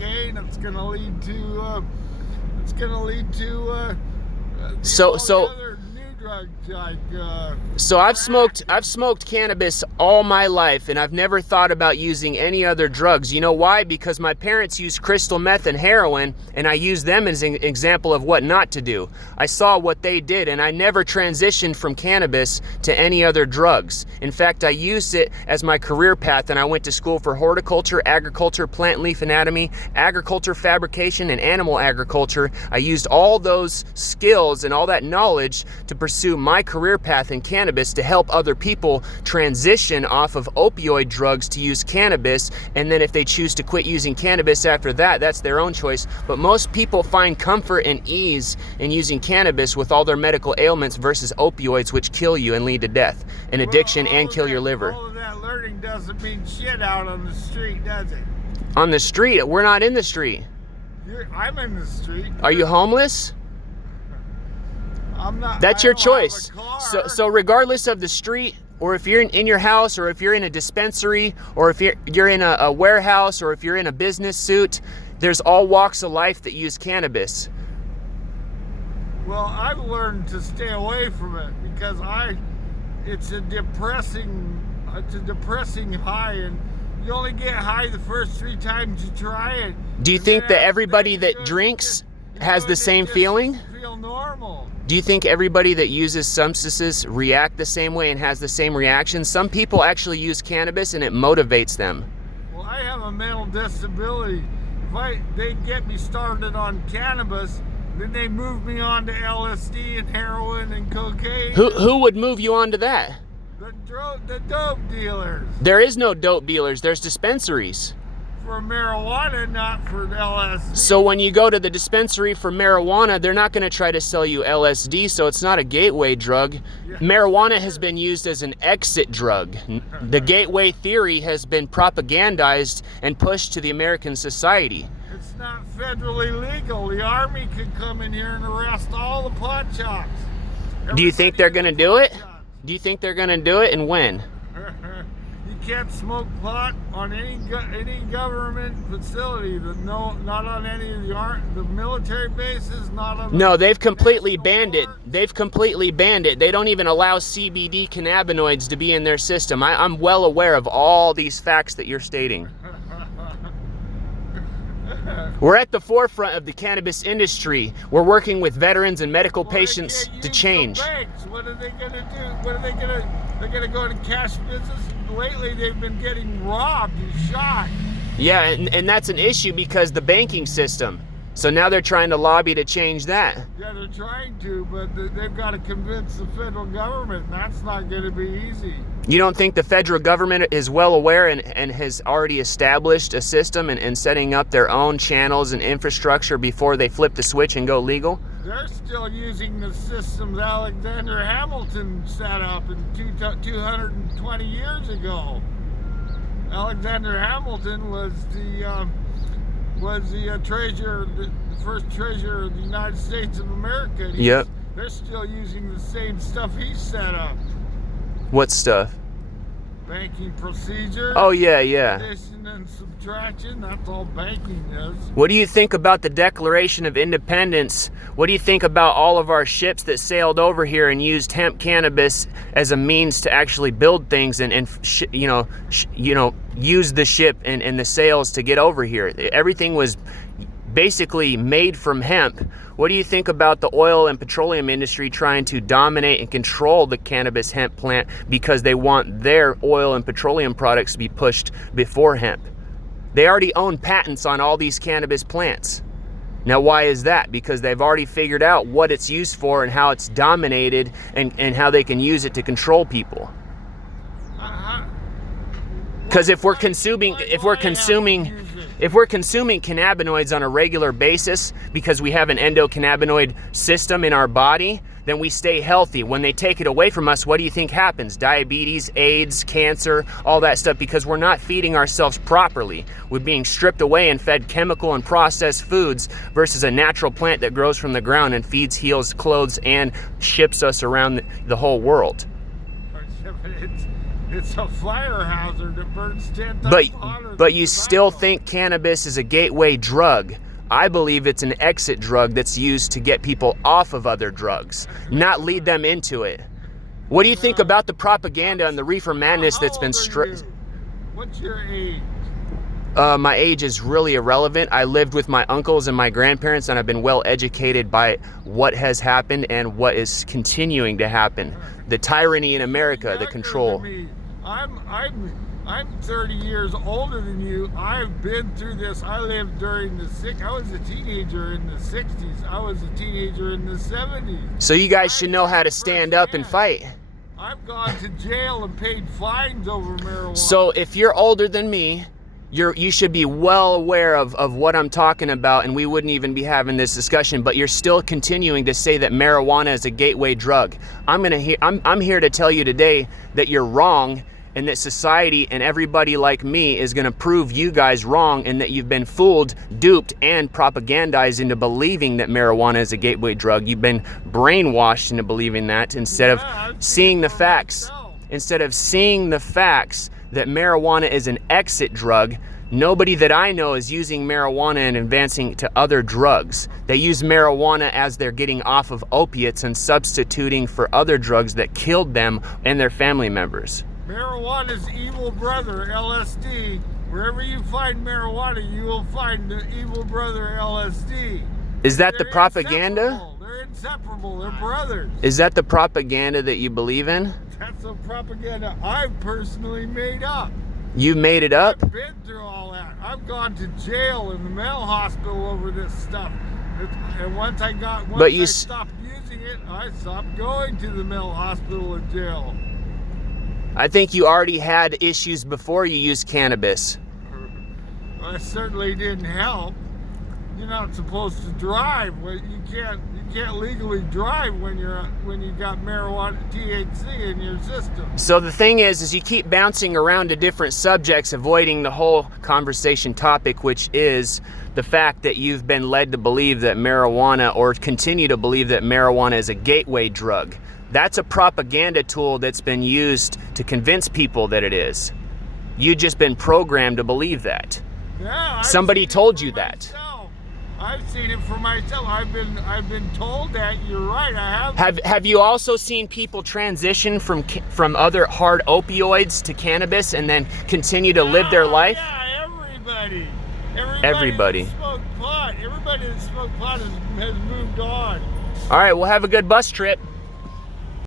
cocaine. It's going to lead to So other new drugs like So I've smoked cannabis all my life, and I've never thought about using any other drugs. You know why? Because my parents used crystal meth and heroin, and I used them as an example of what not to do. I saw what they did, and I never transitioned from cannabis to any other drugs. In fact, I used it as my career path, and I went to school for horticulture, agriculture, plant and leaf anatomy, agriculture fabrication, and animal agriculture. I used all those skills and all that knowledge to pursue my career path in cannabis to help other people transition off of opioid drugs to use cannabis. And then if they choose to quit using cannabis after that, that's their own choice. But most people find comfort and ease in using cannabis with all their medical ailments versus opioids, which kill you and lead to death and addiction and kill your liver. All of that learning doesn't mean shit out on the street, does it? On the street? We're not in the street. I'm in the street. Are you homeless? I'm not. That's your choice. So So regardless of the street, or if you're in your house, or if you're in a dispensary, or if you're in a warehouse, or if you're in a business suit, there's all walks of life that use cannabis. Well, I've learned to stay away from it because it's a depressing high, and you only get high the first 3 times you try it. Do you think that everybody that drinks has the same feeling? Feel normal. Do you think everybody that uses substances react the same way and has the same reaction? Some people actually use cannabis and it motivates them. Well, I have a mental disability. If they get me started on cannabis, then they move me on to LSD and heroin and cocaine. Who would move you on to that? The dope dealers. There is no dope dealers. There's dispensaries. For marijuana, not for LSD. So when you go to the dispensary for marijuana, they're not going to try to sell you LSD, so it's not a gateway drug. Yeah. Marijuana has been used as an exit drug. The gateway theory has been propagandized and pushed to the American society. It's not federally legal. The Army could come in here and arrest all the pot shops. Do you think they're going to do it? Shops. Do you think they're going to do it, and when? You can't smoke pot on any government facility. Not on any of the military bases. Not on. No, they've completely banned it. They've completely banned it. They don't even allow CBD cannabinoids to be in their system. I'm well aware of all these facts that you're stating. We're at the forefront of the cannabis industry. We're working with veterans and medical patients to change. What are they going to do? They're going to go into cash business? Lately, they've been getting robbed and shot. Yeah, and that's an issue because the banking system. So now they're trying to lobby to change that. Yeah, they're trying to, but they've got to convince the federal government, and that's not going to be easy. You don't think the federal government is well aware and has already established a system and setting up their own channels and infrastructure before they flip the switch and go legal? They're still using the systems Alexander Hamilton set up in 220 years ago. Alexander Hamilton was the treasurer, the first treasurer of the United States of America. Yep. They're still using the same stuff he set up. What stuff? Banking procedure. Oh, yeah. Addition and subtraction. That's all banking is. What do you think about the Declaration of Independence? What do you think about all of our ships that sailed over here and used hemp cannabis as a means to actually build things and use the ship and the sails to get over here? Everything was basically made from hemp. What do you think about the oil and petroleum industry trying to dominate and control the cannabis hemp plant because they want their oil and petroleum products to be pushed before hemp? They already own patents on all these cannabis plants. Now, why is that? Because they've already figured out what it's used for and how it's dominated and how they can use it to control people. Because if we're consuming cannabinoids on a regular basis because we have an endocannabinoid system in our body, then we stay healthy. When they take it away from us, what do you think happens? Diabetes, AIDS, cancer, all that stuff, because we're not feeding ourselves properly. We're being stripped away and fed chemical and processed foods versus a natural plant that grows from the ground and feeds, heals, clothes, and ships us around the whole world. It's a fire hazard that burns 10 times hotter But than you still tobacco. think cannabis is a gateway drug. I believe it's an exit drug that's used to get people off of other drugs, not lead them into it. What do you think about the propaganda and the reefer madness that's been What's your age? My age is really irrelevant. I lived with my uncles and my grandparents, and I've been well educated by what has happened and what is continuing to happen. The tyranny in America, the control. I'm 30 years older than you. I've been through this. I lived during I was a teenager in the 60s. I was a teenager in the 70s. So you guys should know how to stand up and fight. I've gone to jail and paid fines over marijuana. So if you're older than me, you should be well aware of what I'm talking about, and we wouldn't even be having this discussion, but you're still continuing to say that marijuana is a gateway drug. I'm here to tell you today that you're wrong, and that society and everybody like me is going to prove you guys wrong, and that you've been fooled, duped, and propagandized into believing that marijuana is a gateway drug. You've been brainwashed into believing that instead of seeing the facts. Instead of seeing the facts that marijuana is an exit drug. Nobody that I know is using marijuana and advancing to other drugs. They use marijuana as they're getting off of opiates and substituting for other drugs that killed them and their family members. Marijuana's evil brother, LSD. Wherever you find marijuana, you will find the evil brother, LSD. Is that the propaganda? They're inseparable. They're brothers. Is that the propaganda that you believe in? That's the propaganda I've personally made up. You made it up? I've been through all that. I've gone to jail and the mental hospital over this stuff. And once I stopped using it, I stopped going to the mental hospital or jail. I think you already had issues before you used cannabis. Well, it certainly didn't help. You're not supposed to drive. You can't legally drive when you got marijuana, THC in your system. So the thing is you keep bouncing around to different subjects, avoiding the whole conversation topic, which is the fact that you've been led to believe that marijuana, or continue to believe that marijuana is a gateway drug. That's a propaganda tool that's been used to convince people that it is. You've just been programmed to believe that. Yeah, somebody told you that. I've seen it for myself. I've been told that. You're right. I have. Have you also seen people transition from other hard opioids to cannabis and then continue to live their life? Yeah, everybody. Everybody. That smoked pot. Everybody that smoked pot has moved on. All right, well, have a good bus trip.